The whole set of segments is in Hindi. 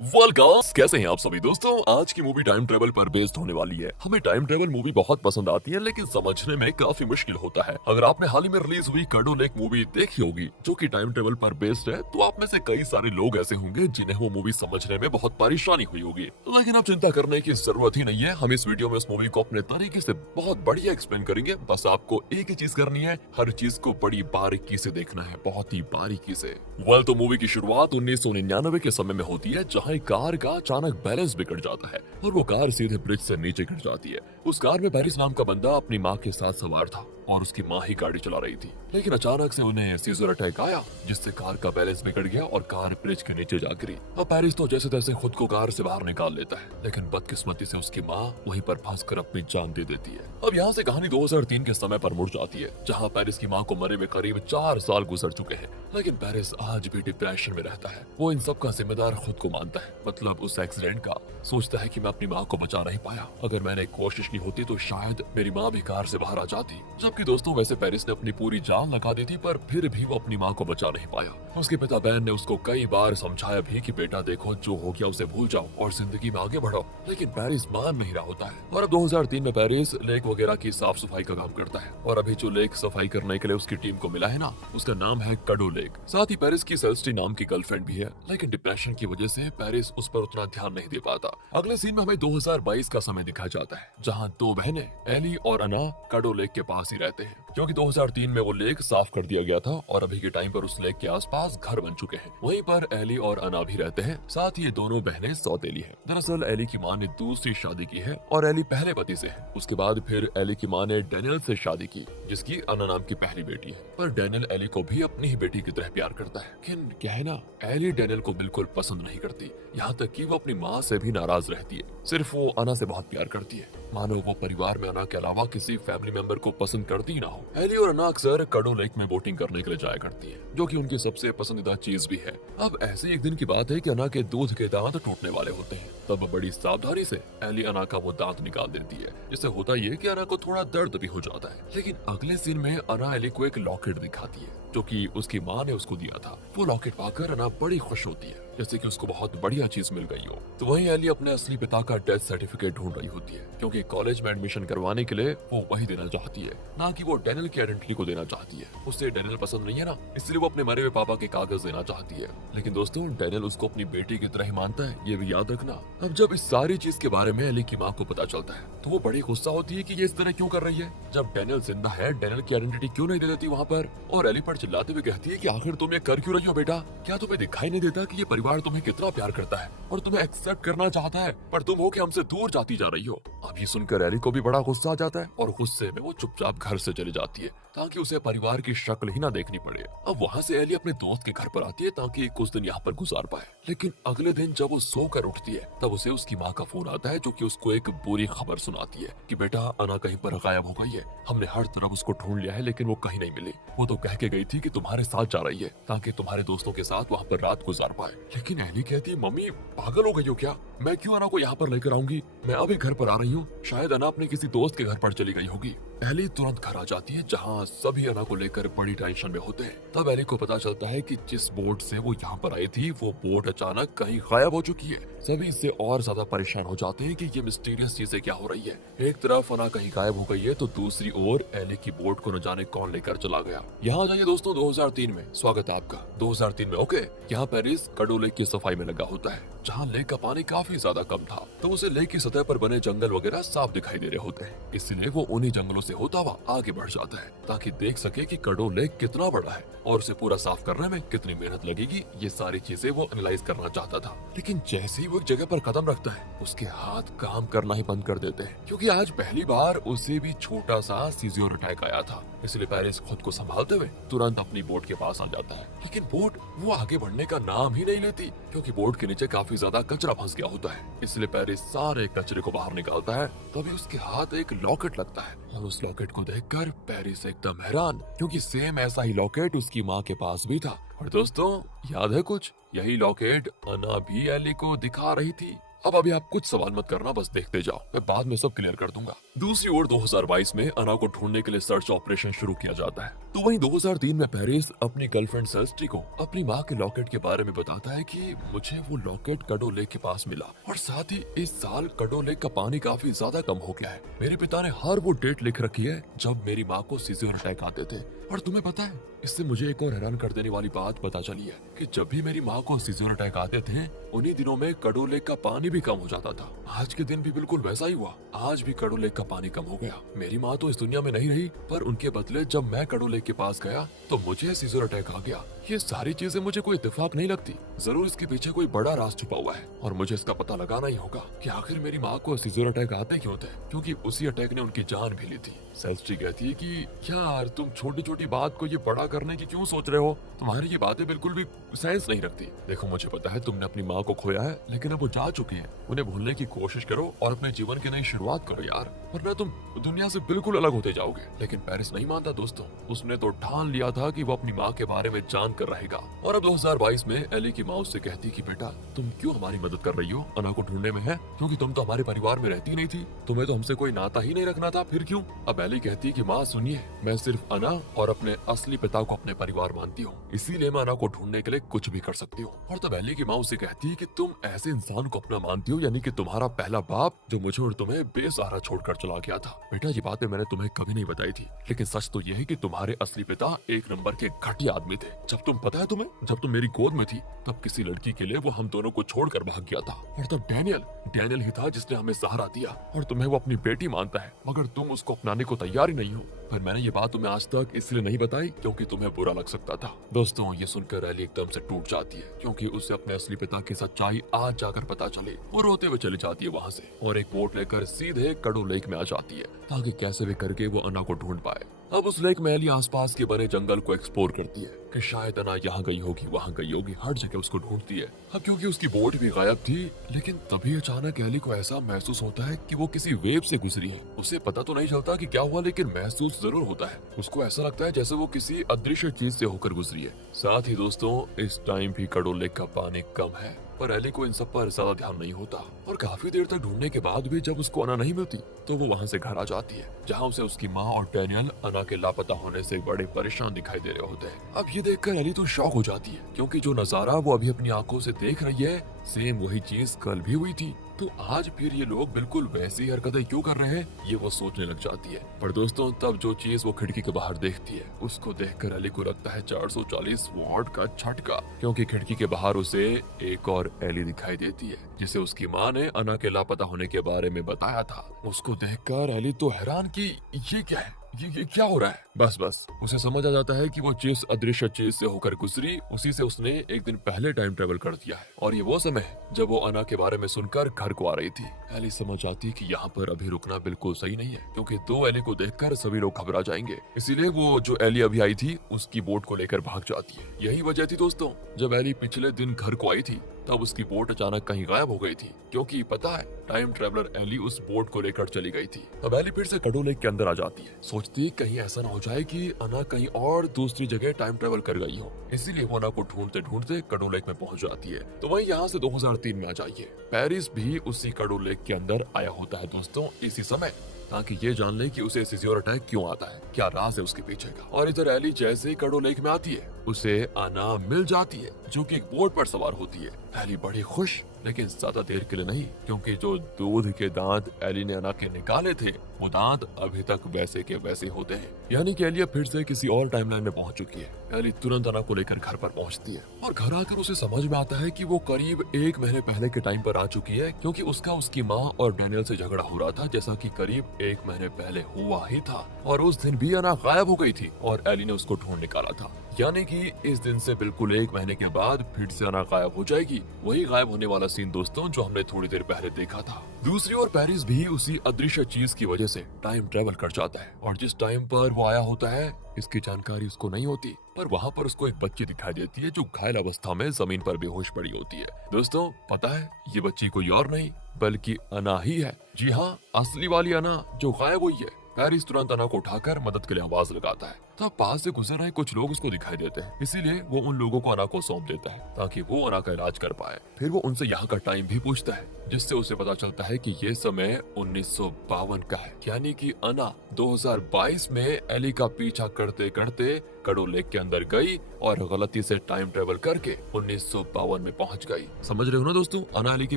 वेलकम। कैसे हैं आप सभी दोस्तों। आज की मूवी टाइम ट्रेवल पर बेस्ड होने वाली है। हमें टाइम ट्रेवल मूवी बहुत पसंद आती है, लेकिन समझने में काफी मुश्किल होता है। अगर आपने हाल ही में रिलीज हुई कडो लेक मूवी देखी होगी जो कि टाइम ट्रेवल पर बेस्ड है, तो आप में से कई सारे लोग ऐसे होंगे जिन्हें वो मूवी समझने में बहुत परेशानी हुई होगी। लेकिन अब चिंता करने की जरूरत ही नहीं है। हम इस वीडियो में इस मूवी को अपने तरीके से बहुत बढ़िया एक्सप्लेन करेंगे। बस आपको एक ही चीज करनी है, हर चीज को बड़ी बारीकी से देखना है, बहुत ही बारीकी से। तो मूवी की शुरुआत 1999 के समय में होती है, जहाँ एक कार का अचानक बैलेंस बिगड़ जाता है और वो कार सीधे ब्रिज से नीचे गिर जाती है। उस कार में पेरिस नाम का बंदा अपनी माँ के साथ सवार था और उसकी माँ ही गाड़ी चला रही थी। लेकिन अचानक से उन्हें सीजर अटैक आया, जिससे कार का बैलेंस बिगड़ गया और कार ब्रिज के नीचे जा गिरी। अब पेरिस तो जैसे तैसे खुद को कार से बाहर निकाल लेता है, लेकिन बदकिस्मती से उसकी माँ वहीं पर फंसकर अपनी जान दे देती है। अब यहाँ से कहानी 2003 के समय पर मुड़ जाती है, जहाँ पेरिस की माँ को मरे हुए करीब 4 साल गुजर चुके हैं, लेकिन पेरिस आज भी डिप्रेशन में रहता है। वो इन सब का जिम्मेदार खुद को मानता है, मतलब उस एक्सीडेंट का। सोचता है कि मैं अपनी माँ को बचा नहीं पाया, अगर मैंने कोशिश की होती तो शायद मेरी माँ भी कार से बाहर आ जाती। जबकि दोस्तों वैसे पेरिस ने अपनी पूरी जान लगा दी थी, पर फिर भी वो अपनी माँ को बचा नहीं पाया। उसके पिता बहन ने उसको कई बार समझाया भी कि बेटा देखो, जो हो गया उसे भूल जाओ और जिंदगी में आगे बढ़ो, लेकिन पेरिस मान नहीं रहा होता है। और अब 2003 में पेरिस लेक वगैरह की साफ सफाई का काम करता है, और अभी जो लेक सफाई करने के लिए उसकी टीम को मिला है ना, उसका नाम है कडो लेक। साथ ही पेरिस की सेल्स्टी नाम की गर्लफ्रेंड भी है, लेकिन डिप्रेशन की वजह से पेरिस उस पर उतना ध्यान नहीं दे पाता। अगले सीन में हमें 2022 का समय दिखाया जाता है, जहाँ दो बहनें एली और अना कडो लेक के पास ही रहते हैं, क्योंकि 2003 में वो लेक साफ कर दिया गया था और अभी के टाइम पर उस लेक के आसपास घर बन चुके हैं। वहीं पर एली और अना भी रहते हैं। साथ ही ये दोनों बहनें सौतेली हैं। दरअसल एली की माँ ने दूसरी शादी की है और एली पहले पति से है। उसके बाद फिर एली की माँ ने डेनियल से शादी की, जिसकी अना नाम की पहली बेटी है। पर डेनियल एली को भी अपनी ही बेटी की तरह प्यार करता है। लेकिन क्या है ना, एली डेनियल को बिल्कुल पसंद नहीं करती, यहाँ तक कि वो अपनी माँ से भी नाराज रहती है। सिर्फ वो अना से बहुत प्यार करती है, मानो वो परिवार में अना के अलावा किसी फैमिली मेंबर को पसंद करती ही ना हो। एली और अना अक्सर कडो लेक में बोटिंग करने के लिए जाया करती है, जो कि उनकी सबसे पसंदीदा चीज भी है। अब ऐसे एक दिन की बात है कि अना के दूध के दांत टूटने वाले होते हैं। तब बड़ी सावधानी से एली अना का वो दांत निकाल देती है, जिससे होता ये कि अना को थोड़ा दर्द भी हो जाता है। लेकिन अगले सीन में अना एली को एक लॉकेट दिखाती है, जो कि उसकी माँ ने उसको दिया था। वो लॉकेट पाकर अना बड़ी खुश होती है, जैसे कि उसको बहुत बढ़िया चीज मिल गई हो। तो वहीं एली अपने असली पिता का डेथ सर्टिफिकेट ढूंढ रही होती है, क्योंकि कॉलेज में एडमिशन करवाने के लिए वो वही देना चाहती है, ना कि वो डेनियल की आइडेंटिटी को देना चाहती है। उससे डेनियल पसंद नहीं है ना, इसलिए वो अपने मरे हुए पापा के कागज देना चाहती है। लेकिन दोस्तों डेनियल उसको अपनी बेटी की तरह ही मानता है, ये भी याद रखना। अब जब इस सारी चीज के बारे में एली की माँ को पता चलता है, तो वो बड़ी गुस्सा होती है कि ये इस तरह क्यों कर रही है। जब डेनियल जिंदा है, डेनियल की आइडेंटिटी क्यों नहीं दे देती वहाँ पर। और एली पर चिल्लाते हुए कहती है कि आखिर तुम ये कर क्यों रही हो बेटा, क्या तुम्हें दिखाई नहीं देता कि ये परिवार तुम्हें कितना प्यार करता है और तुम्हें एक्सेप्ट करना चाहता है, पर तुम हो कि हमसे दूर जाती जा रही हो। अब ये सुनकर एली को भी बड़ा गुस्सा आ जाता है और गुस्से में वो चुपचाप घर से चली जाती है, ताकि उसे परिवार की शक्ल ही ना देखनी पड़े। अब वहाँ से एली अपने दोस्त के घर पर आती है, ताकि कुछ दिन यहाँ पर गुजार पाए। लेकिन अगले दिन जब वो सोकर उठती है, तब उसे उसकी माँ का फोन आता है, जो कि उसको एक बुरी खबर सुनाती है कि बेटा अना कहीं पर गायब हो गई है। हमने हर तरफ उसको ढूंढ लिया है, लेकिन वो कहीं नहीं मिली। वो तो कह के गई थी कि तुम्हारे साथ जा रही है, ताकि तुम्हारे दोस्तों के साथ वहाँ पर रात गुजार पाए। लेकिन एली कहती है, मम्मी पागल हो गई हो क्या, मैं क्यों अना को यहाँ पर लेकर आऊंगी, मैं अभी घर पर आ रही हूँ, शायद अना अपने किसी दोस्त के घर पर चली गई होगी। एली तुरंत घर आ जाती है, जहाँ सभी अना को लेकर बड़ी टेंशन में होते हैं। तब एली को पता चलता है कि जिस बोट से वो यहाँ पर आई थी, वो बोट अचानक कहीं गायब हो चुकी है। सभी इससे और ज्यादा परेशान हो जाते हैं कि ये मिस्टीरियस चीजें क्या हो रही है। एक तरफ अना कहीं गायब हो गई है, तो दूसरी ओर एली की बोट को न जाने कौन लेकर चला गया। यहाँ जाइए दोस्तों 2003 में, स्वागत है आपका 2003 में। ओके, यहाँ पेरिस कडो लेक की सफाई में लगा होता है, जहाँ लेक का पानी काफी ज्यादा कम था, तो उसे लेक की सतह पर बने जंगल वगैरह साफ दिखाई दे रहे होते हैं। इसलिए वो उन्हीं जंगलों से होता हुआ आगे बढ़ जाता है, ताकि देख सके कि कडो लेक कितना बड़ा है और उसे पूरा साफ करने में कितनी मेहनत लगेगी। ये सारी चीजें वो एनालाइज करना चाहता था। लेकिन जैसे ही वो एक जगह पर कदम रखता है, उसके हाथ काम करना ही बंद कर देते हैं, क्योंकि आज पहली बार उसे भी छोटा सा सीजर अटैक आया था। इसलिए पेरिस खुद को संभालते हुए तुरंत अपनी बोट के पास आ जाता है। लेकिन बोट वो आगे बढ़ने का नाम ही नहीं लेती, क्योंकि बोट के नीचे काफी ज्यादा कचरा फंस गया होता है। इसलिए पेरिस सारे कचरे को बाहर निकालता है। तभी उसके हाथ एक लॉकेट लगता है, और उस लॉकेट को देखकर पेरिस एकदम हैरान, क्योंकि सेम ऐसा ही लॉकेट उसकी माँ के पास भी था। और दोस्तों याद है कुछ, यही लॉकेट अना भी एली को दिखा रही थी। अब अभी आप कुछ सवाल मत करना, बस देखते जाओ, मैं बाद में सब क्लियर कर दूंगा। दूसरी ओर 2022 में अना को ढूंढने के लिए सर्च ऑपरेशन शुरू किया जाता है। तो वहीं 2003 में पेरिस अपनी गर्लफ्रेंड सेल्स्टी को अपनी माँ के लॉकेट के बारे में बताता है कि मुझे वो लॉकेट कडो लेक के पास मिला और साथ ही इस साल कडो लेक का पानी काफी ज्यादा कम हो गया है। मेरे पिता ने हर वो डेट लिख रखी है जब मेरी माँ को सीजर अटैक आते थे। और तुम्हें पता है, इससे मुझे एक और हैरान कर देने वाली बात पता चली है कि जब भी मेरी माँ को सीजर अटैक आते थे उन्हीं दिनों में कडो लेक का पानी भी कम हो जाता था। आज के दिन भी बिल्कुल वैसा ही हुआ, आज भी कडो लेक का पानी कम हो गया। मेरी माँ तो इस दुनिया में नहीं रही, पर उनके बदले जब मैं कडो लेक के पास गया तो मुझे सीजर अटैक आ गया। ये सारी चीजें मुझे कोई इत्तेफाक नहीं लगती, जरूर इसके पीछे कोई बड़ा राज छुपा हुआ है और मुझे इसका पता लगाना ही होगा कि आखिर मेरी माँ को सीजर अटैक आते क्यों थे, क्योंकि उसी अटैक ने उनकी जान भी ली थी। सेल्स्टी कहती है कि यार तुम छोटी छोटी बात को ये बड़ा करने की क्यों सोच रहे हो, तुम्हारी ये बातें बिल्कुल भी सेंस नहीं रखती। देखो मुझे पता है तुमने अपनी माँ को खोया है, लेकिन अब वो जा चुकी है, उन्हें भूलने की कोशिश करो और अपने जीवन की नई शुरुआत करो यार, वरना तुम दुनिया से बिल्कुल अलग होते जाओगे। लेकिन पेरिस नहीं मानता दोस्तों, उसने तो ठान लिया था कि वो अपनी माँ के बारे में जान कर रहेगा। और अब 2022 में एली की माँ उससे कहती कि बेटा तुम क्यों हमारी मदद कर रही हो, अना को ढूंढने में है, क्योंकि तुम तो हमारे परिवार में रहती नहीं थी, तुम्हें तो हमसे कोई नाता ही नहीं रखना था, फिर क्यों। अब एली कहती कि माँ सुनिए, मैं सिर्फ अना और अपने असली पिता को अपने परिवार मानती हूँ, इसीलिए मैं अना को ढूंढने के लिए कुछ भी कर सकती हूँ। और तब एली की माँ उसे कहती है कि तुम ऐसे इंसान को अपना मानती हो, यानी कि तुम्हारा पहला बाप जो मुझे और तुम्हें बेसहारा छोड़कर चला गया था। बेटा ये बातें मैंने तुम्हें कभी नहीं बताई थी, लेकिन सच तो यह है कि तुम्हारे असली पिता एक नंबर के घटिया आदमी थे। जब तुम पता है तुम्हें, जब तुम मेरी गोद में थी तब किसी लड़की के लिए वो हम दोनों को छोड़कर भाग गया था, और तब डैनियल ही था जिसने हमें सहारा दिया, और तुम्हें वो अपनी बेटी मानता है, मगर तुम उसको अपनाने को तैयार ही नहीं हो। पर मैंने ये बात तुम्हें आज तक इसलिए नहीं बताई क्योंकि तुम्हें बुरा लग सकता था। दोस्तों ये सुनकर एली एकदम से टूट जाती है, क्योंकि उसे अपने असली पिता की सच्चाई आज जाकर पता चले। वो रोते हुए चली जाती है वहाँ से और एक बोट लेकर सीधे कडो लेक में आ जाती है, ताकि कैसे भी करके वो अना को ढूंढ पाए। अब उस लेक में एली आसपास के बने जंगल को एक्सप्लोर करती है कि शायद अना यहाँ गई होगी, वहाँ गई होगी, हर जगह उसको ढूंढती है। अब क्योंकि उसकी बोट भी गायब थी, लेकिन तभी अचानक एली को ऐसा महसूस होता है कि वो किसी वेव से गुजरी है। उसे पता तो नहीं चलता कि क्या हुआ, लेकिन महसूस जरूर होता है। उसको ऐसा लगता है जैसे वो किसी अदृश्य चीज से होकर गुजरी है। साथ ही दोस्तों इस टाइम भी कडो लेक का पानी कम है, पर एली को इन सब पर ज्यादा ध्यान नहीं होता, और काफी देर तक ढूंढने के बाद भी जब उसको अना नहीं मिलती तो वो वहाँ से घर आ जाती है, जहाँ उसे उसकी माँ और डैनियल अना के लापता होने से बड़े परेशान दिखाई दे रहे होते हैं। अब ये देखकर एली तो शॉक हो जाती है, क्योंकि जो नजारा वो अभी अपनी आंखों से देख रही है सेम वही चीज कल भी हुई थी। तो आज फिर ये लोग बिल्कुल वैसी हरकतें क्यों कर रहे हैं, ये वो सोचने लग जाती है। पर दोस्तों तब जो चीज वो खिड़की के बाहर देखती है उसको देखकर एली को लगता है 440 वॉट का झटका, क्योंकि खिड़की के बाहर उसे एक और एली दिखाई देती है, जिसे उसकी माँ ने अना के लापता होने के बारे में बताया था। उसको देखकर एली तो हैरान कि ये क्या है, ये क्या हो रहा है। बस उसे समझ आ जाता है कि वो जिस अदृश्य चीज से होकर गुजरी उसी से उसने एक दिन पहले टाइम ट्रेवल कर दिया है, और ये वो समय है जब वो अना के बारे में सुनकर घर को आ रही थी। एली समझ आती कि यहाँ पर अभी रुकना बिल्कुल सही नहीं है, क्योंकि दो एली को देखकर सभी लोग घबरा जाएंगे। इसीलिए वो जो एली अभी आई थी उसकी बोट को लेकर भाग जाती है। यही वजह थी दोस्तों, जब एली पिछले दिन घर को आई थी तब उसकी बोट अचानक कहीं गायब हो गई थी, क्योंकि पता है टाइम ट्रेवलर एली उस बोट को लेकर चली गई थी। अब एली फिर से कडो लेक के अंदर आ जाती है, सोचती कहीं ऐसा ना हो जाए कि अना कहीं और दूसरी जगह टाइम ट्रेवल कर गई हो। इसीलिए वो अना को ढूंढते ढूंढते कडो लेक में पहुंच जाती है। तो वहीं यहाँ से 2003 में आ जाइए, पेरिस भी उसी कडो लेक के अंदर आया होता है दोस्तों इसी समय, ताकि ये जान ले कि उसे सीजर अटैक क्यों आता है, क्या राज है उसके पीछे का। और इधर एली जैसे ही कडो लेक में आती है उसे अना मिल जाती है, जो कि एक बोट पर सवार होती है। एली बड़ी खुश, लेकिन ज्यादा देर के लिए नहीं, क्योंकि जो दूध के दांत एली ने अना के निकाले थे वो दांत अभी तक वैसे के वैसे होते हैं, यानी कि एली अब फिर से किसी और टाइमलाइन में पहुंच चुकी है। एली तुरंत अना को लेकर घर पर पहुंचती है, और घर आकर उसे समझ में आता है कि वो करीब 1 महीने पहले के टाइम पर आ चुकी है, क्योंकि उसका उसकी माँ और डैनियल से झगड़ा हो रहा था, जैसा कि करीब 1 महीने पहले हुआ ही था। और उस दिन भी अना गायब हो गई थी और एली ने उसको ढूंढ निकाला था, यानी कि इस दिन से बिल्कुल 1 महीने के बाद फिर से अना गायब हो जाएगी। वही गायब होने वाला सीन दोस्तों जो हमने थोड़ी देर पहले देखा था। दूसरी ओर पेरिस भी उसी अदृश्य चीज की वजह से टाइम ट्रेवल कर जाता है, और जिस टाइम पर वो आया होता है इसकी जानकारी उसको नहीं होती, पर वहाँ पर उसको एक बच्ची दिखाई देती है जो घायल अवस्था में जमीन पर बेहोश पड़ी होती है। दोस्तों पता है ये बच्ची कोई और नहीं बल्कि अना ही है। जी हाँ, असली वाली अना जो गायब हुई है। पेरिस तुरंत अना को उठाकर मदद के लिए आवाज लगाता है, तब पास से गुजर रहे कुछ लोग उसको दिखाई देते हैं, इसीलिए वो उन लोगों को अना को सौंप देता है ताकि वो अना का इलाज कर पाए। फिर वो उनसे यहाँ का टाइम भी पूछता है, जिससे उसे पता चलता है कि ये समय 1952 का है, यानी कि अना 2022 में एली का पीछा करते करते कडो लेक के अंदर गई और गलती से टाइम ट्रेवल करके 1952 में पहुंच गई। समझ रहे हो ना दोस्तों, अना एली के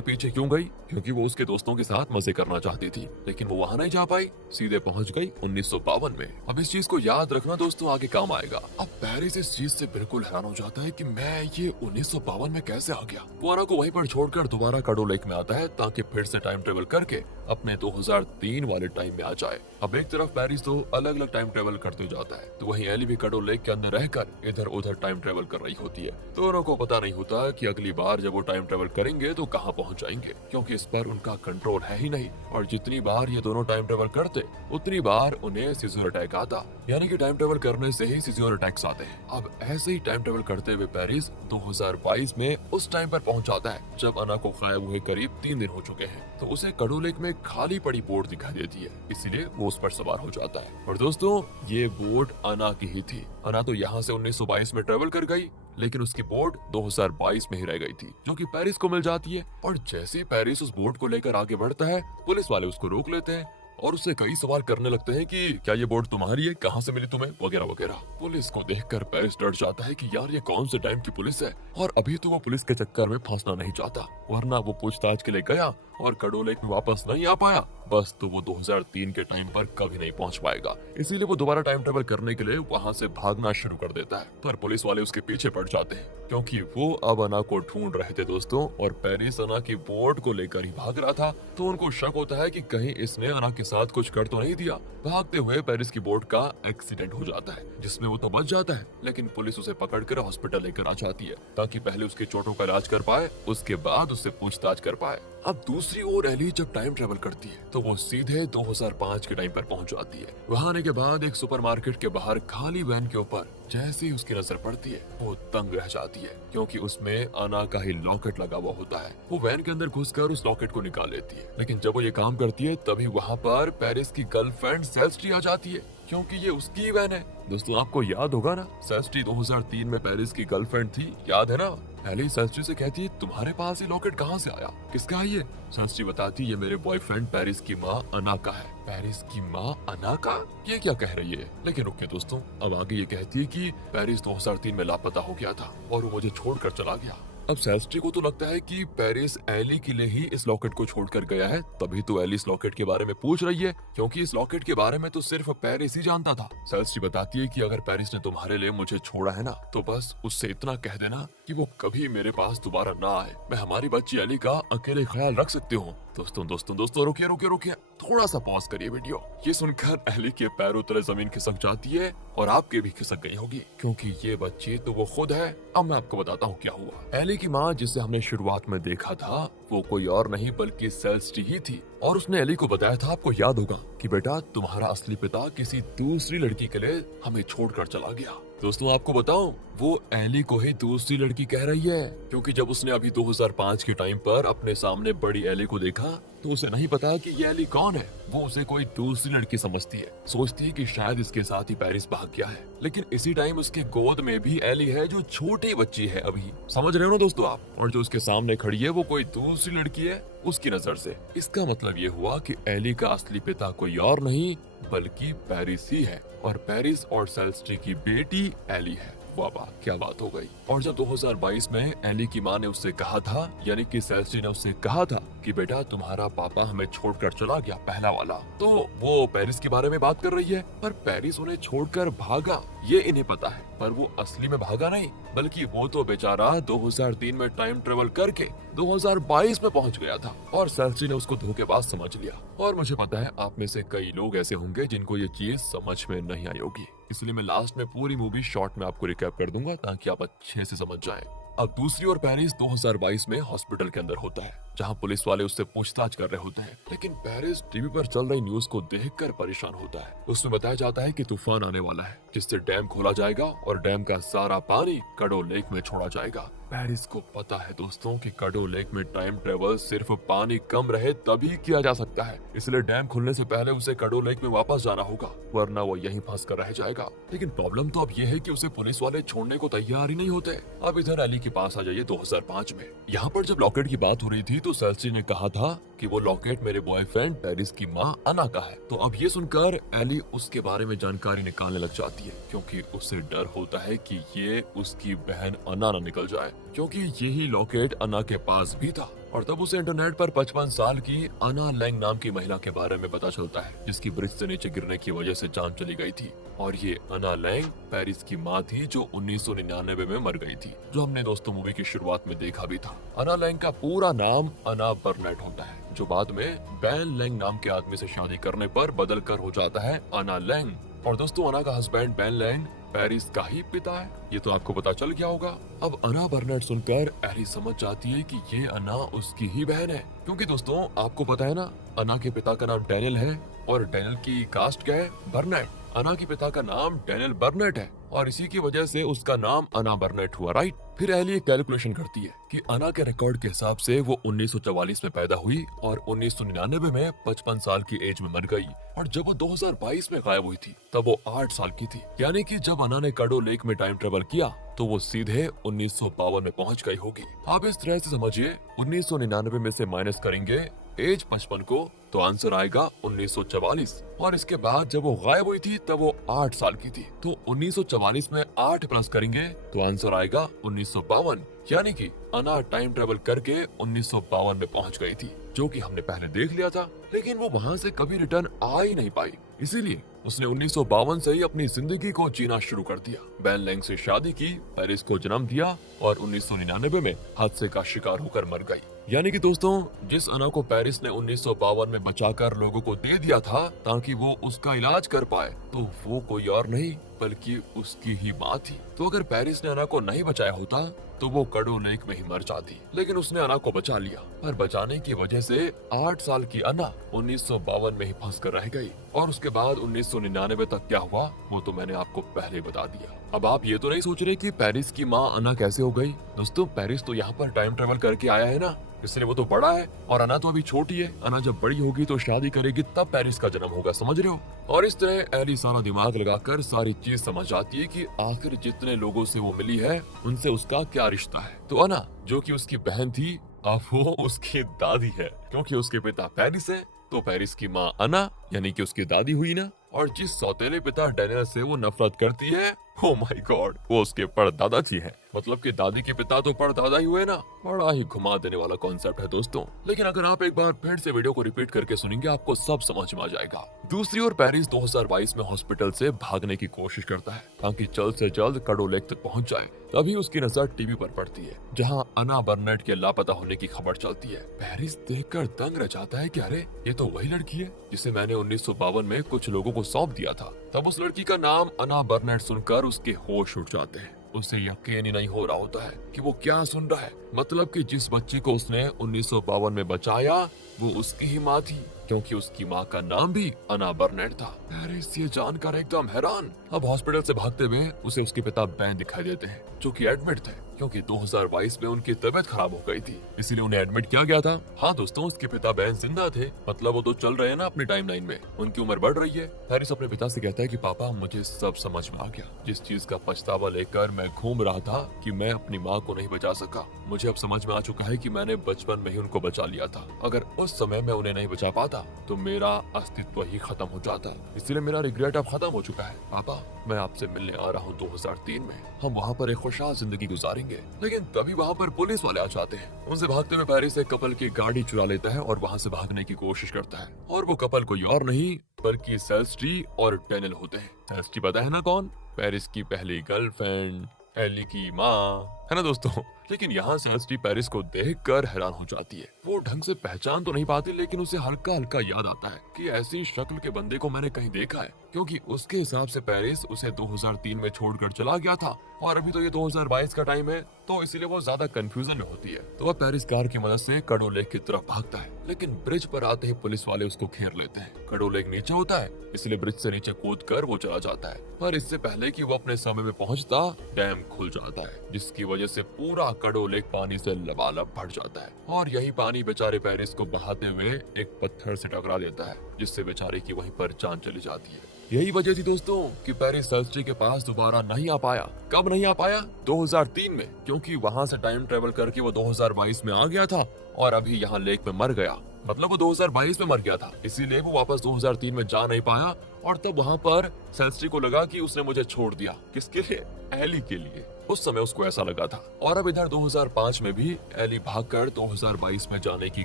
पीछे क्यों गई? क्योंकि वो उसके दोस्तों के साथ मजे करना चाहती थी, लेकिन वो वहां नहीं जा पाई, सीधे पहुंच गई 1952 में। अब इस चीज को याद रखना दोस्तों, आगे काम आएगा। अब पेरिस इस चीज से बिल्कुल हैरान हो जाता है कि मैं ये 1952 में कैसे आ गया। वो अना को वहीं पर छोड़कर दोबारा कडो लेक में आता है ताकि फिर से टाइम ट्रेवल करके अपने 2003 वाले टाइम में आ जाए। अब एक तरफ पेरिस तो अलग अलग टाइम ट्रेवल करते जाता है, तो वहीं एली भी कडो लेक के अंदर रहकर इधर उधर टाइम ट्रेवल कर रही होती है। दोनों को पता नहीं होता कि अगली बार जब वो टाइम ट्रेवल करेंगे तो कहाँ पहुँच जाएंगे, क्योंकि इस पर उनका कंट्रोल है ही नहीं। और जितनी बार ये दोनों टाइम ट्रेवल करते उतनी बार उन्हें सीजर अटैक आता, यानी कि टाइम ट्रेवल करने से ही सीजर अटैक्स आते हैं। अब ऐसे ही टाइम ट्रेवल करते हुए पेरिस 2022 में उस टाइम पर पहुंच जाता है जब अना को गायब हुए करीब 3 दिन हो चुके हैं। तो उसे कडो लेक में खाली पड़ी बोट दिखाई देती है, इसीलिए वो उस पर सवार हो जाता है। और दोस्तों, ये बोट अना की ही थी। अना तो यहाँ से 1922 में ट्रेवल कर गई, लेकिन उसकी बोट 2022 में ही रह गई थी, जो कि पेरिस को मिल जाती है। और जैसे ही पेरिस उस बोट को लेकर आगे बढ़ता है, पुलिस वाले उसको रोक लेते हैं और उससे कई सवाल करने लगते हैं कि क्या ये बोट तुम्हारी है, कहाँ से मिली तुम्हें, वगैरह वगैरह। पुलिस को देखकर पेरिस डर जाता है कि यार ये कौन से टाइम की पुलिस है, और अभी तो वो पुलिस के चक्कर में फंसना नहीं चाहता, वरना वो पूछताछ के लिए गया और कडो लेक में वापस नहीं आ पाया, बस तो वो 2003 के टाइम पर कभी नहीं पहुंच पाएगा। इसीलिए वो दोबारा टाइम ट्रेवल करने के लिए वहां से भागना शुरू कर देता है, पर पुलिस वाले उसके पीछे पड़ जाते हैं, क्योंकि वो अब अना को ढूंढ रहे थे दोस्तों। और पेरिस अना की बोट को लेकर ही भाग रहा था, तो उनको शक होता है कि कहीं इसने अना के साथ कुछ कर तो नहीं दिया। भागते हुए पेरिस की बोट का एक्सीडेंट हो जाता है, जिसमें वो तो बच जाता है, लेकिन पुलिस उसे पकड़कर हॉस्पिटल लेकर आ जाती है ताकि पहले उसके चोटों का इलाज कर पाए, उसके बाद उससे पूछताछ कर पाए। अब दूसरी ओर एली जब टाइम ट्रेवल करती है तो वो सीधे 2005 के टाइम पर पहुंच जाती है। वहां आने के बाद एक सुपरमार्केट के बाहर खाली वैन के ऊपर जैसे ही उसकी नजर पड़ती है, वो दंग रह जाती है, क्योंकि उसमें अना का ही लॉकेट लगा हुआ होता है। वो वैन के अंदर घुसकर उस लॉकेट को निकाल लेती है, लेकिन जब वो ये काम करती है तभी वहाँ पर पेरिस की गर्लफ्रेंड सेल्स्टी आ जाती है, क्योंकि ये उसकी वैन है। दोस्तों, आपको याद होगा ना, सेल्स्टी 2003 में पेरिस की गर्लफ्रेंड थी, याद है ना। एली सेल्स्टी से कहती है तुम्हारे पास ये लॉकेट कहाँ से आया, किसका है ये? सेल्स्टी बताती है ये मेरे बॉयफ्रेंड पेरिस की माँ अना का है। पेरिस की माँ अना का? ये क्या कह रही है? लेकिन रुकिए दोस्तों, अब आगे ये कहती है कि पेरिस 2003 में लापता हो गया था और वो मुझे छोड़कर चला गया। अब सेल्स्टी को तो लगता है कि पेरिस एली के लिए ही इस लॉकेट को छोड़कर गया है, तभी तो एली इस लॉकेट के बारे में पूछ रही है, क्योंकि इस लॉकेट के बारे में तो सिर्फ पेरिस ही जानता था। सेल्स्टी बताती है कि अगर पेरिस ने तुम्हारे लिए मुझे छोड़ा है ना, तो बस उससे इतना कह देना कि वो कभी मेरे पास दोबारा ना आए, मैं हमारी बच्ची एली का अकेले ख्याल रख सकती हूँ। दोस्तों रुकिए, थोड़ा सा पॉज करिए वीडियो। ये सुनकर एली के पैरों तले जमीन खिसक जाती है और आपके भी खिसक गई होगी, क्योंकि ये बच्ची तो वो खुद है। अब मैं आपको बताता हूँ क्या हुआ। एली की माँ, जिसे हमने शुरुआत में देखा था, वो कोई और नहीं बल्कि सेल्स्टी ही थी, और उसने एली को बताया था, आपको याद होगा, कि बेटा तुम्हारा असली पिता किसी दूसरी लड़की के लिए हमें छोड़कर चला गया। दोस्तों, आपको बताऊं, वो एली को ही दूसरी लड़की कह रही है, क्योंकि जब उसने अभी 2005 के टाइम पर अपने सामने बड़ी एली को देखा तो उसे नहीं पता कि ये एली कौन है। वो उसे कोई दूसरी लड़की समझती है, सोचती है कि शायद इसके साथ ही पेरिस भाग गया है, लेकिन इसी टाइम उसके गोद में भी एली है जो छोटी बच्ची है अभी। समझ रहे हो ना दोस्तों आप? और जो उसके सामने खड़ी है वो कोई दूसरी लड़की है उसकी नजर से। इसका मतलब ये हुआ कि एली का असली पिता कोई और नहीं बल्कि पेरिस ही है, और पेरिस और सेल्स्टी की बेटी एली है। वाह, क्या बात हो गई। और जब 2022 में एली की माँ ने उससे कहा था, यानी कि सेल्स्टी ने उससे कहा था कि बेटा तुम्हारा पापा हमें छोड़कर चला गया, पहला वाला, तो वो पेरिस के बारे में बात कर रही है। पर पेरिस उन्हें छोड़कर भागा ये इन्हें पता है, पर वो असली में भागा नहीं, बल्कि वो तो बेचारा 2003 में टाइम ट्रेवल करके 2022 में पहुंच गया था, और सेल्स्टी ने उसको धोखेबाज समझ लिया। और मुझे पता है आप में से कई लोग ऐसे होंगे जिनको ये चीज समझ में नहीं आई होगी, इसलिए मैं लास्ट में पूरी मूवी शॉर्ट में आपको रिकैप कर दूंगा ताकि आप अच्छे से समझ जाएं। अब दूसरी ओर पेरिस 2022 में हॉस्पिटल के अंदर होता है, जहां पुलिस वाले उससे पूछताछ कर रहे होते हैं, लेकिन पेरिस टीवी पर चल रही न्यूज को देखकर परेशान होता है। उसमें बताया जाता है कि तूफान आने वाला है, जिससे डैम खोला जाएगा और डैम का सारा पानी कडो लेक में छोड़ा जाएगा। पेरिस को पता है दोस्तों कि कडो लेक में टाइम ट्रेवल सिर्फ पानी कम रहे तभी किया जा सकता है, इसलिए डैम खुलने से पहले उसे कडो लेक में वापस जाना होगा, वरना वो यहीं फंस कर रह जाएगा। लेकिन प्रॉब्लम तो अब ये है कि उसे पुलिस वाले छोड़ने को तैयार ही नहीं होते। अब इधर एली के पास आ जाइए 2005 में। यहाँ पर जब लॉकेट की बात हो रही थी तो सेल्सी ने कहा था कि वो लॉकेट मेरे बॉयफ्रेंड पेरिस की माँ अना का है। तो अब ये सुनकर एली उसके बारे में जानकारी निकालने लग जाती है, क्योंकि उसे डर होता है कि ये उसकी बहन अना न निकल जाए, क्योंकि यही लॉकेट अना के पास भी था। और तब उसे इंटरनेट पर 55 साल की अना लैंग नाम की महिला के बारे में पता चलता है, जिसकी ब्रिज से नीचे गिरने की वजह से जान चली गई थी। और ये अना लैंग पेरिस की माँ थी जो 1999 में मर गई थी, जो हमने दोस्तों मूवी की शुरुआत में देखा भी था। अना लैंग का पूरा नाम अना बर्नेट होता है, जो बाद में बैन लैंग नाम के आदमी से शादी करने पर बदल कर हो जाता है अना लैंग। और दोस्तों अना का हस्बैंड बैन लैंग पेरिस का ही पिता है, ये तो आपको पता चल गया होगा। अब अना बर्नेट सुनकर एली समझ जाती है कि ये अना उसकी ही बहन है, क्योंकि दोस्तों आपको पता है ना, अना के पिता का नाम डैनियल है और डैनियल की कास्ट क्या है, बर्नेट। अना के पिता का नाम डैनियल बर्नेट है और इसी की वजह से उसका नाम अना बर्नेट हुआ, राइट। फिर एली एक कैलकुलेशन करती है कि अना के रिकॉर्ड के हिसाब से वो 1944 में पैदा हुई और 1999 में 55 साल की एज में मर गई, और जब वो 2022 में गायब हुई थी तब वो 8 साल की थी। यानी कि जब अना ने कडो लेक में टाइम ट्रेवल किया तो वो सीधे 1952 में पहुंच गई होगी। आप इस तरह से समझिए, 1999 में से माइनस करेंगे एज 55 को तो आंसर आएगा 1944, और इसके बाद जब वो गायब हुई थी तब वो 8 साल की थी, तो 1944 में 8 प्लस करेंगे तो आंसर आएगा 1952। यानी कि अना टाइम ट्रेवल करके 1952 में पहुंच गई थी, जो कि हमने पहले देख लिया था, लेकिन वो वहां से कभी रिटर्न आ ही नहीं पाई। इसीलिए उसने 1952 से ही अपनी जिंदगी को जीना शुरू कर दिया। बैन लैंग से शादी की, पेरिस को जन्म दिया और 1999 में हादसे का शिकार होकर मर गई। यानी कि दोस्तों जिस अना को पेरिस ने 1952 में बचाकर लोगों को दे दिया था ताकि वो उसका इलाज कर पाए, तो वो कोई और नहीं बल्कि उसकी ही माँ थी। तो अगर पेरिस ने अना को नहीं बचाया होता तो वो कडो लेक में ही मर जाती, लेकिन उसने अना को बचा लिया। पर बचाने की वजह से 8 साल की अना 1952 में ही फंस कर रह गई, और उसके बाद 1999 तक क्या हुआ वो तो मैंने आपको पहले बता दिया। अब आप ये तो नहीं सोच रहे कि पेरिस की माँ अना कैसे हो गई। दोस्तों पेरिस तो यहाँ पर टाइम ट्रेवल करके आया है ना, इसलिए वो तो बड़ा है और अना तो अभी छोटी है। अना जब बड़ी होगी तो शादी करेगी तब पेरिस का जन्म होगा, समझ रहे हो। और इस तरह एली सारा दिमाग लगाकर सारी चीज समझ जाती है कि आखिर जितने लोगों से वो मिली है उनसे उसका क्या रिश्ता है। तो अना जो कि उसकी बहन थी अब वो उसकी दादी है, क्योंकि उसके पिता पेरिस है तो पेरिस की माँ अना यानी कि उसकी दादी हुई ना। और जिस सौतेले पिता डैनियल से वो नफरत करती है, ओ माय गॉड, वो उसके परदादा जी है। मतलब कि दादी के पिता तो परदादा ही हुए ना। बड़ा ही घुमा देने वाला कॉन्सेप्ट है दोस्तों, लेकिन अगर आप एक बार फिर से वीडियो को रिपीट करके सुनेंगे आपको सब समझ में आ जाएगा। दूसरी ओर पेरिस 2022 में हॉस्पिटल से भागने की कोशिश करता है ताकि जल्द से जल्द कडो लेक तक पहुंच जाए। तभी उसकी नजर टीवी पर पड़ती है जहां अना बर्नेट के लापता होने की खबर चलती है। पेरिस देखकर दंग रह जाता है कि अरे ये तो वही लड़की है जिसे मैंने 1952 में कुछ लोगों को सौंप दिया था। तब उस लड़की का नाम अना बर्नेट सुनकर उसके होश उड़ जाते हैं। उसे यकीन ही नहीं हो रहा होता है कि वो क्या सुन रहा है। मतलब कि जिस बच्ची को उसने 1952 में बचाया वो उसकी ही माँ थी, क्योंकि उसकी माँ का नाम भी अना बर्नेट था। पेरिस ये जानकर एकदम हैरान। अब हॉस्पिटल से भागते हुए उसे उसके पिता बैन दिखाई देते हैं, जो कि एडमिट थे, क्योंकि 2022 में उनकी तबीयत खराब हो गई थी, इसीलिए उन्हें एडमिट किया गया था। हाँ दोस्तों, उसके पिता बैन जिंदा थे, मतलब वो तो चल रहे हैं ना अपनी टाइमलाइन में, उनकी उम्र बढ़ रही है। पेरिस अपने पिता से कहता है कि पापा मुझे सब समझ में आ गया। जिस चीज का पछतावा लेकर मैं घूम रहा था कि मैं अपनी माँ को नहीं बचा सका, मुझे अब समझ में आ चुका है कि मैंने बचपन में ही उनको बचा लिया था। अगर उस समय मैं उन्हें नहीं बचा पाता तो मेरा अस्तित्व ही खत्म हो जाता। इसलिए मेरा रिग्रेट अब खत्म हो चुका है। पापा मैं आपसे मिलने आ रहा हूँ 2003 में, हम वहाँ पर एक खुशहाल जिंदगी गुजारेंगे। लेकिन तभी वहाँ पर पुलिस वाले आ जाते हैं। उनसे भागते हुए पेरिस एक कपल की गाड़ी चुरा लेता है और वहाँ से भागने की कोशिश करता है। और वो कपल कोई और नहीं बल्कि सेल्स्टी और डैनियल होते हैं। सेल्स्टी पता है ना कौन? पेरिस की पहली गर्लफ्रेंड, एली की माँ, है ना दोस्तों। लेकिन यहाँ सेल्स्टी पेरिस को देखकर हैरान हो जाती है। वो ढंग से पहचान तो नहीं पाती, लेकिन उसे हल्का हल्का याद आता है कि ऐसी शक्ल के बंदे को मैंने कहीं देखा है, क्योंकि उसके हिसाब से पेरिस उसे 2003 में छोड़कर चला गया था और अभी तो ये 2022 का टाइम है, तो इसीलिए वो ज्यादा कंफ्यूजन में होती है। तो अब पेरिस कार की मदद से कडो लेक की तरफ भागता है, लेकिन ब्रिज पर आते ही पुलिस वाले उसको घेर लेते हैं। कडो लेक नीचे होता है, इसलिए ब्रिज से नीचे कूद कर वो चला जाता है, पर इससे पहले कि वो अपने समय में पहुंचता डैम खुल जाता है, जिसकी वजह से पूरा कडो लेक पानी से लबालब भर जाता है और यही पानी बेचारे पेरिस को बहाते हुए एक पत्थर से टकरा देता है, जिससे बेचारे की वहीं पर जान चली जाती है। यही वजह थी दोस्तों कि पेरिस सेल्स्ट्री के पास दोबारा नहीं आ पाया। कब नहीं आ पाया? 2003 में, क्योंकि वहां से टाइम ट्रेवल करके वो 2022 में आ गया था और अभी यहाँ लेक में मर गया। मतलब वो 2022 में मर गया था, इसीलिए वो वापस 2003 में जा नहीं पाया। और तब वहां पर सेल्स्ट्री को लगा कि उसने मुझे छोड़ दिया। किसके लिए? एली के लिए। उस समय उसको ऐसा लगा था। और अब इधर 2005 में भी एली भागकर 2022 में जाने की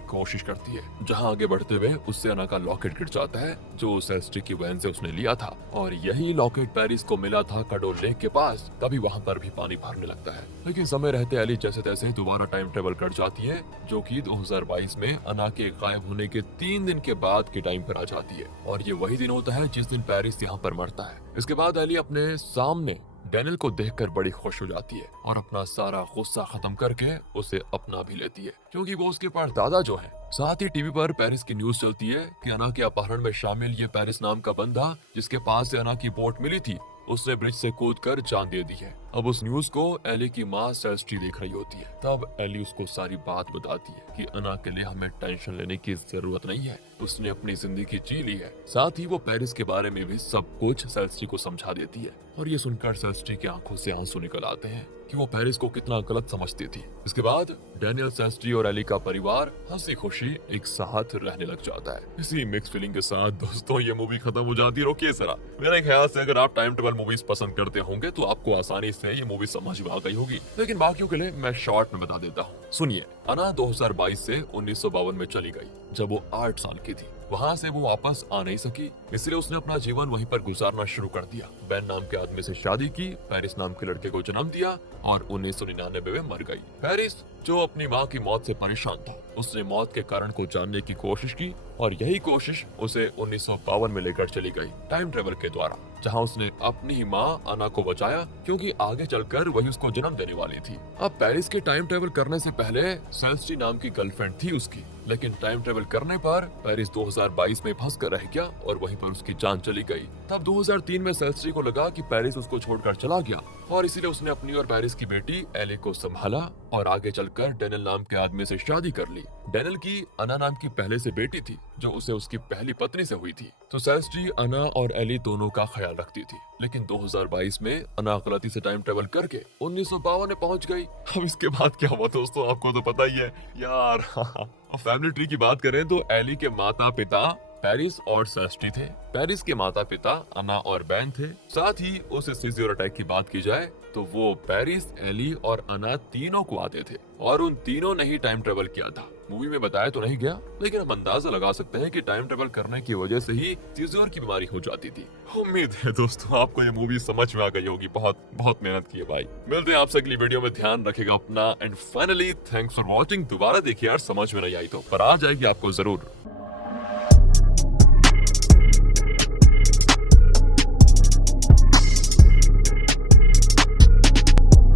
कोशिश करती है, जहां आगे बढ़ते हुए उससे अना का लॉकेट गिर जाता है जो सेल्स्ट्री की वैन से उसने लिया था। और यही लॉकेट पेरिस को मिला था कडो लेक के पास। तभी वहां पर भी पानी भरने लगता है, लेकिन समय रहते एली जैसे तैसे दोबारा टाइम ट्रेवल कर जाती है, जो कि 2022 में अना के गायब होने के 3 दिन के बाद के टाइम पर आ जाती है। और ये वही दिन होता है जिस दिन पेरिस यहाँ पर मरता है। इसके बाद एली अपने सामने डैनियल को देखकर बड़ी खुश हो जाती है और अपना सारा गुस्सा खत्म करके उसे अपना भी लेती है, क्योंकि वो उसके परदादा जो है। साथ ही टीवी पर पेरिस की न्यूज चलती है कि अना के अपहरण में शामिल ये पेरिस नाम का बंदा, जिसके पास से अना की बोट मिली थी, उसने ब्रिज से कूदकर जान दे दी है। अब उस न्यूज को एली की माँ सेल्स्ट्री देख रही होती है। तब एली उसको सारी बात बताती है कि अना के लिए हमें टेंशन लेने की जरूरत नहीं है, उसने अपनी जिंदगी जी ली है। साथ ही वो पेरिस के बारे में भी सब कुछ सेल्स्ट्री को समझा देती है। और ये सुनकर सेल्स्ट्री की आंखों से आंसू निकल आते हैं कि वो पेरिस को कितना गलत समझती थी। इसके बाद डैनियल, सेल्स्ट्री और एली का परिवार हंसी खुशी एक साथ रहने लग जाता है। इसी मिक्स फीलिंग के साथ दोस्तों ये मूवी खत्म हो जाती है। रोकिए जरा, मेरे ख्याल से अगर आप टाइम ट्रेवल मूवीज पसंद करते होंगे तो आपको आसानी से ये मूवी समझ में आ गई होगी, लेकिन बाकियों के लिए मैं शॉर्ट में बता देता हूँ। सुनिए, अना 2022 से 1952 में चली गई जब वो 8 साल की थी। वहाँ से वो वापस आ नहीं सकी, इसलिए उसने अपना जीवन वहीं पर गुजारना शुरू कर दिया। बेन नाम के आदमी से शादी की, पेरिस नाम के लड़के को जन्म दिया और 1999 में मर गई। पेरिस जो अपनी माँ की मौत से परेशान था, उसने मौत के कारण को जानने की कोशिश की और यही कोशिश उसे 1952 में लेकर चली गई टाइम ट्रेवल के द्वारा, जहाँ उसने अपनी ही माँ अना को बचाया, क्योंकि आगे चलकर वही उसको जन्म देने वाली थी। अब पेरिस के टाइम ट्रेवल करने से पहले सेल्स्ट्री नाम की गर्लफ्रेंड थी उसकी, लेकिन टाइम ट्रेवल करने पर पेरिस 2022 में फंस कर रह गया और वहीं पर उसकी जान चली गई। तब 2003 में सेल्स्ट्री को लगा कि पेरिस उसको छोड़कर चला गया और इसीलिए उसने अपनी और पेरिस की बेटी एली को संभाला और आगे चलकर डैनियल नाम के आदमी से शादी कर ली। डैनियल की अना नाम की पहले से बेटी थी जो उसे उसकी पहली पत्नी से हुई थी। तो सेल्स्ट्री अना और एली दोनों का ख्याल रखती थी, लेकिन 2022 में अना गलती से टाइम ट्रेवल करके 1952 में पहुंच गई। अब इसके बाद क्या हुआ दोस्तों, आपको तो पता ही है यार। फैमिली ट्री की बात करें तो एली के माता पिता पेरिस और सेल्स्ट्री थे। पेरिस के माता पिता अना और बेन थे। साथ ही उस सीजर अटैक की बात की जाए तो वो पेरिस, एली और अना तीनों को आते थे और उन तीनों ने ही टाइम ट्रेवल किया था। मूवी में बताया तो नहीं गया, लेकिन हम अंदाजा लगा सकते हैं कि टाइम ट्रेवल करने की वजह से ही सीजर की बीमारी हो जाती थी। उम्मीद है दोस्तों आपको ये मूवी समझ में आ गई होगी। बहुत बहुत मेहनत की है भाई। मिलते हैं आपसे अगली वीडियो में, ध्यान रखेगा अपना and finally thanks for watching. दोबारा देखिए यार, समझ में नहीं आई तो पर आ जाएगी आपको जरूर।